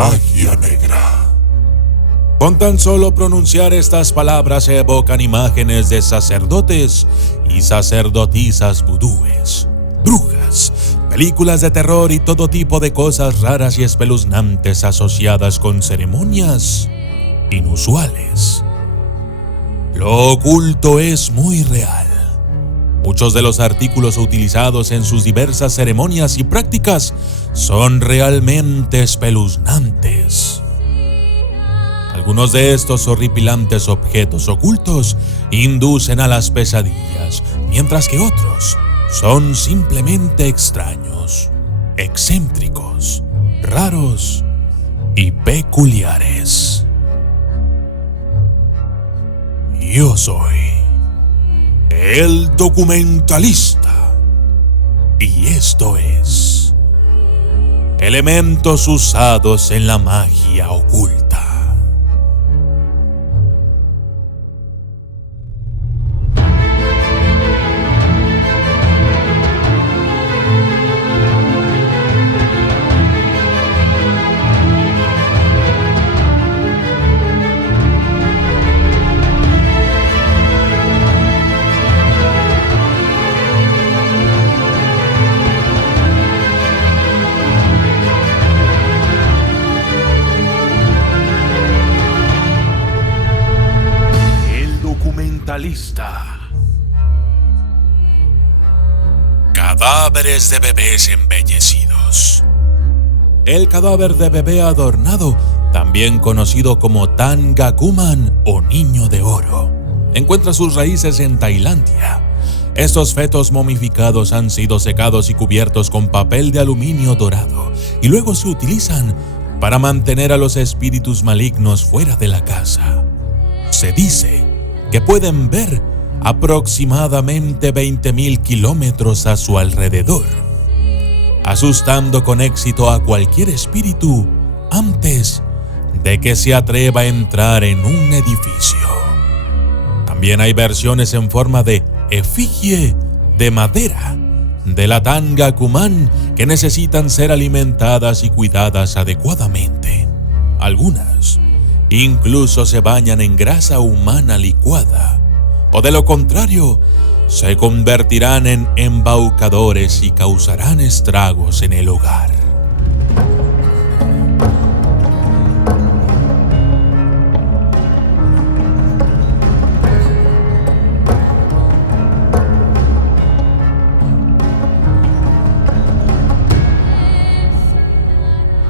Magia negra. Con tan solo pronunciar estas palabras se evocan imágenes de sacerdotes y sacerdotisas vudúes, brujas, películas de terror y todo tipo de cosas raras y espeluznantes asociadas con ceremonias inusuales. Lo oculto es muy real. Muchos de los artículos utilizados en sus diversas ceremonias y prácticas son realmente espeluznantes. Algunos de estos horripilantes objetos ocultos inducen a las pesadillas, mientras que otros son simplemente extraños, excéntricos, raros y peculiares. Yo soy el documentalista y esto es Elementos usados en la magia oculta. Cadáveres de bebés embellecidos. El cadáver de bebé adornado, también conocido como Tangakuman o niño de oro, encuentra sus raíces en Tailandia. Estos fetos momificados han sido secados y cubiertos con papel de aluminio dorado y luego se utilizan para mantener a los espíritus malignos fuera de la casa. Se dice que pueden ver aproximadamente 20.000 kilómetros a su alrededor, asustando con éxito a cualquier espíritu antes de que se atreva a entrar en un edificio. También hay versiones en forma de efigie de madera de la Tangakuman que necesitan ser alimentadas y cuidadas adecuadamente. Algunas incluso se bañan en grasa humana licuada, o de lo contrario, se convertirán en embaucadores y causarán estragos en el hogar.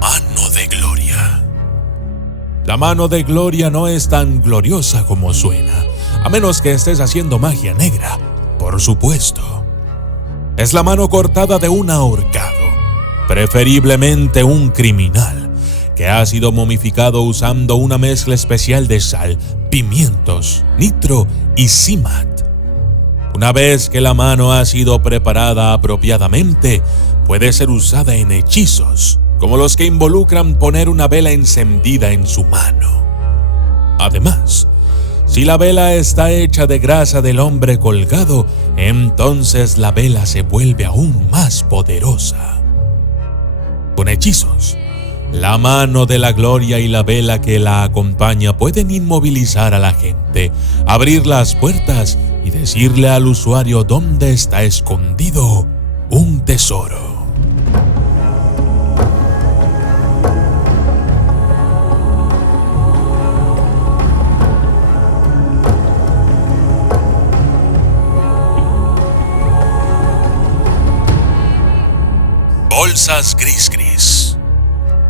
Mano de Gloria. La mano de Gloria no es tan gloriosa como suena, a menos que estés haciendo magia negra, por supuesto. Es la mano cortada de un ahorcado, preferiblemente un criminal, que ha sido momificado usando una mezcla especial de sal, pimientos, nitro y cimat. Una vez que la mano ha sido preparada apropiadamente, puede ser usada en hechizos, como los que involucran poner una vela encendida en su mano. Además, si la vela está hecha de grasa del hombre colgado, entonces la vela se vuelve aún más poderosa. Con hechizos, la mano de la gloria y la vela que la acompaña pueden inmovilizar a la gente, abrir las puertas y decirle al usuario dónde está escondido un tesoro. Bolsas gris.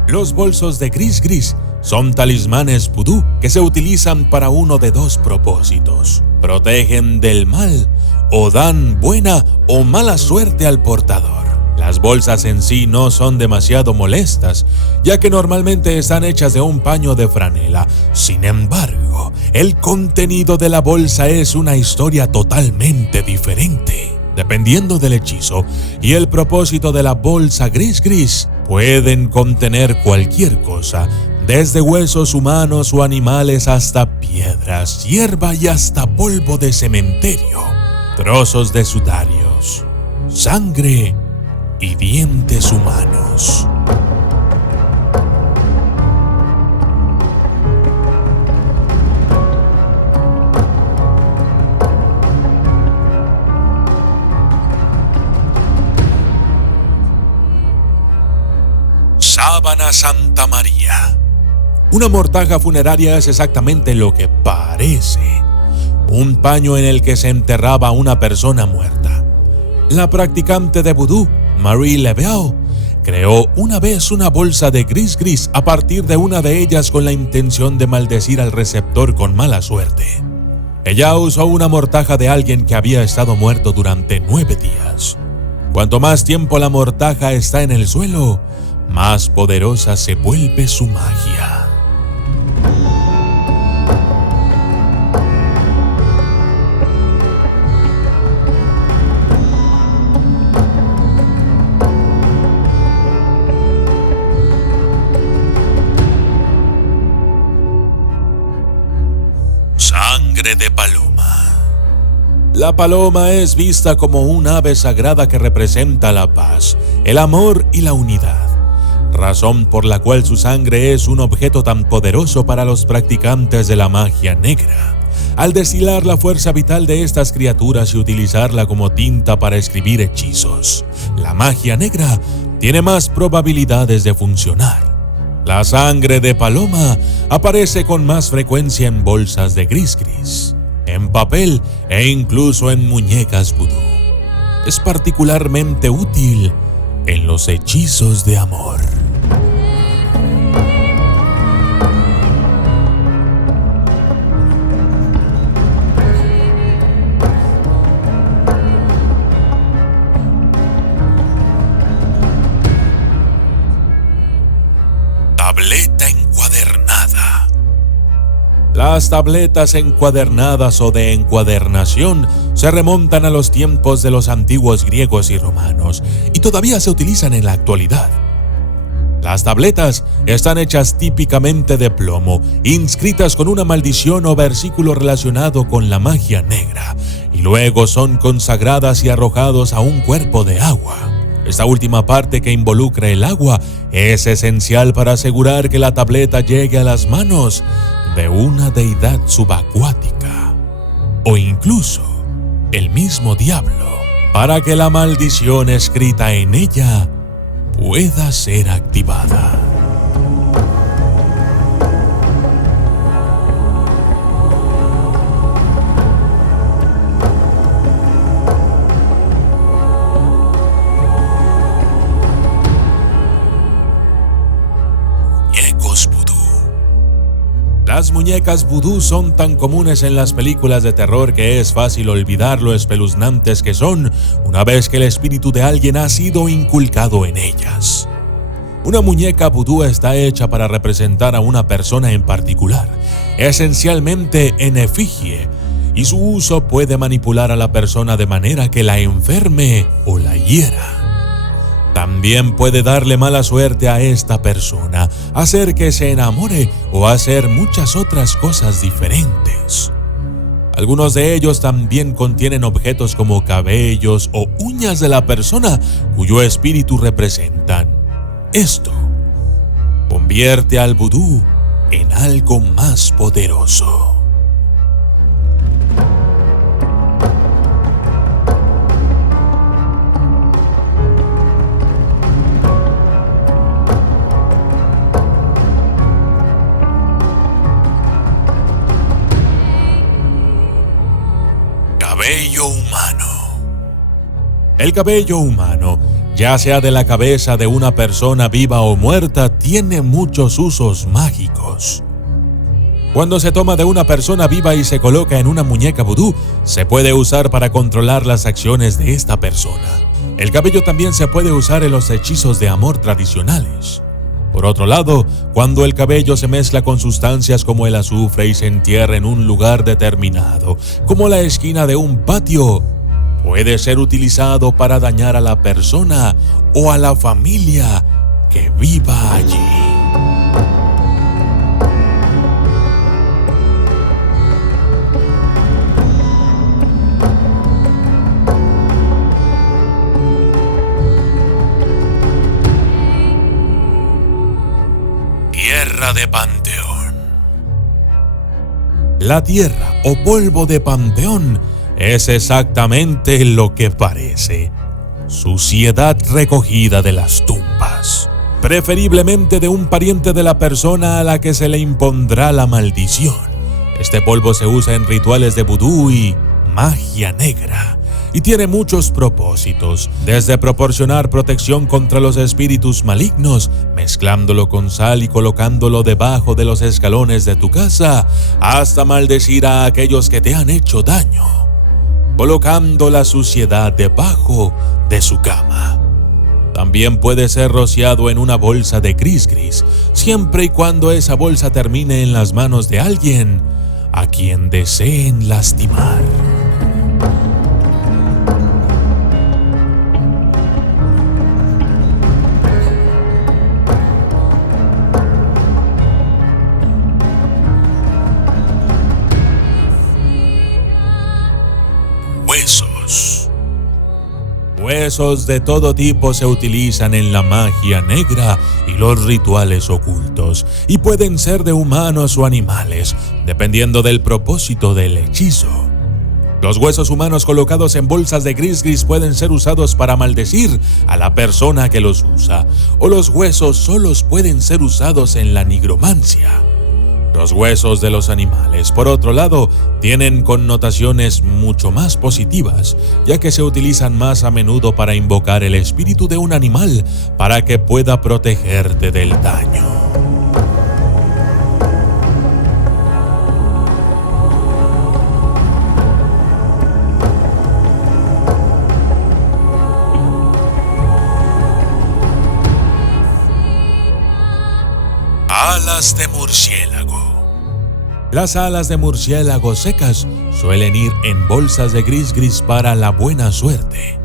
Los bolsos de gris son talismanes vudú que se utilizan para uno de dos propósitos: protegen del mal o dan buena o mala suerte al portador. Las bolsas en sí no son demasiado molestas, ya que normalmente están hechas de un paño de franela. Sin embargo, el contenido de la bolsa es una historia totalmente diferente. Dependiendo del hechizo y el propósito de la bolsa gris, pueden contener cualquier cosa, desde huesos humanos o animales hasta piedras, hierba y hasta polvo de cementerio, trozos de sudarios, sangre y dientes humanos. Sábana Santa María. Una mortaja funeraria es exactamente lo que parece: un paño en el que se enterraba a una persona muerta. La practicante de vudú, Marie Lebeau, creó una vez una bolsa de gris a partir de una de ellas con la intención de maldecir al receptor con mala suerte. Ella usó una mortaja de alguien que había estado muerto durante 9 días. Cuanto más tiempo la mortaja está en el suelo, más poderosa se vuelve su magia. Sangre de paloma. La paloma es vista como un ave sagrada que representa la paz, el amor y la unidad, razón por la cual su sangre es un objeto tan poderoso para los practicantes de la magia negra. Al destilar la fuerza vital de estas criaturas y utilizarla como tinta para escribir hechizos, la magia negra tiene más probabilidades de funcionar. La sangre de paloma aparece con más frecuencia en bolsas de gris, en papel e incluso en muñecas vudú. Es particularmente útil en los hechizos de amor. Tableta encuadernada. Las tabletas encuadernadas o de encuadernación se remontan a los tiempos de los antiguos griegos y romanos y todavía se utilizan en la actualidad. Las tabletas están hechas típicamente de plomo, inscritas con una maldición o versículo relacionado con la magia negra, y luego son consagradas y arrojados a un cuerpo de agua. Esta última parte, que involucra el agua, es esencial para asegurar que la tableta llegue a las manos de una deidad subacuática o incluso el mismo diablo, para que la maldición escrita en ella pueda ser activada. Muñecos vudú. Las muñecas vudú son tan comunes en las películas de terror que es fácil olvidar lo espeluznantes que son una vez que el espíritu de alguien ha sido inculcado en ellas. Una muñeca vudú está hecha para representar a una persona en particular, esencialmente en efigie, y su uso puede manipular a la persona de manera que la enferme o la hiera. También puede darle mala suerte a esta persona, hacer que se enamore o hacer muchas otras cosas diferentes. Algunos de ellos también contienen objetos como cabellos o uñas de la persona cuyo espíritu representan. Esto convierte al vudú en algo más poderoso. Cabello humano. El cabello humano, ya sea de la cabeza de una persona viva o muerta, tiene muchos usos mágicos. Cuando se toma de una persona viva y se coloca en una muñeca vudú, se puede usar para controlar las acciones de esta persona. El cabello también se puede usar en los hechizos de amor tradicionales. Por otro lado, cuando el cabello se mezcla con sustancias como el azufre y se entierra en un lugar determinado, como la esquina de un patio, puede ser utilizado para dañar a la persona o a la familia que viva allí. Tierra de Panteón. La tierra o polvo de Panteón es exactamente lo que parece: suciedad recogida de las tumbas. preferiblemente de un pariente de la persona a la que se le impondrá la maldición. Este polvo se usa en rituales de vudú y magia negra y tiene muchos propósitos, desde proporcionar protección contra los espíritus malignos, mezclándolo con sal y colocándolo debajo de los escalones de tu casa, hasta maldecir a aquellos que te han hecho daño, colocando la suciedad debajo de su cama. También puede ser rociado en una bolsa de gris, siempre y cuando esa bolsa termine en las manos de alguien a quien deseen lastimar. Huesos. Huesos de todo tipo se utilizan en la magia negra y los rituales ocultos, y pueden ser de humanos o animales, dependiendo del propósito del hechizo. Los huesos humanos colocados en bolsas de gris pueden ser usados para maldecir a la persona que los usa, o los huesos solos pueden ser usados en la nigromancia. Los huesos de los animales, por otro lado, tienen connotaciones mucho más positivas, ya que se utilizan más a menudo para invocar el espíritu de un animal para que pueda protegerte del daño. Alas de murciélago. Las alas de murciélago secas suelen ir en bolsas de gris para la buena suerte,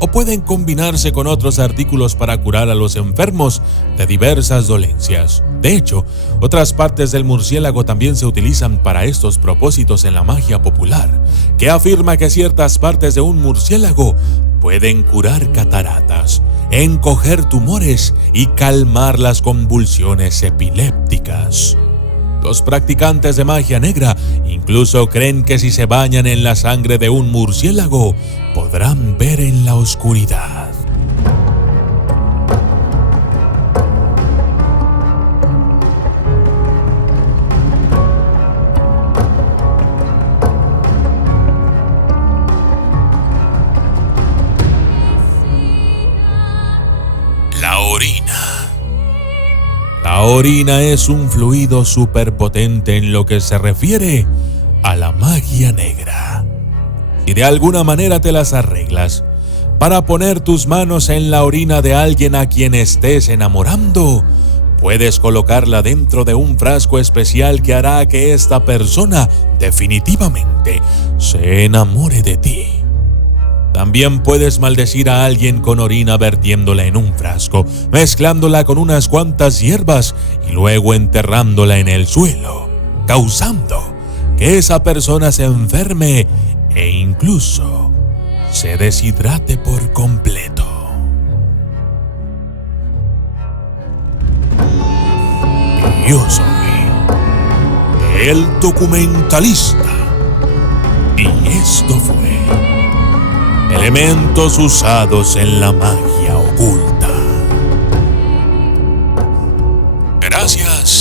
o pueden combinarse con otros artículos para curar a los enfermos de diversas dolencias. De hecho, otras partes del murciélago también se utilizan para estos propósitos en la magia popular, que afirma que ciertas partes de un murciélago pueden curar cataratas, encoger tumores y calmar las convulsiones epilépticas. Los practicantes de magia negra incluso creen que si se bañan en la sangre de un murciélago, podrán ver en la oscuridad. La orina. La orina es un fluido superpotente en lo que se refiere a la magia negra. Si de alguna manera te las arreglas para poner tus manos en la orina de alguien a quien estés enamorando, puedes colocarla dentro de un frasco especial que hará que esta persona definitivamente se enamore de ti. También puedes maldecir a alguien con orina vertiéndola en un frasco, mezclándola con unas cuantas hierbas y luego enterrándola en el suelo, causando que esa persona se enferme e incluso se deshidrate por completo. Yo soy el documentalista y esto fue Elementos usados en la magia oculta. Gracias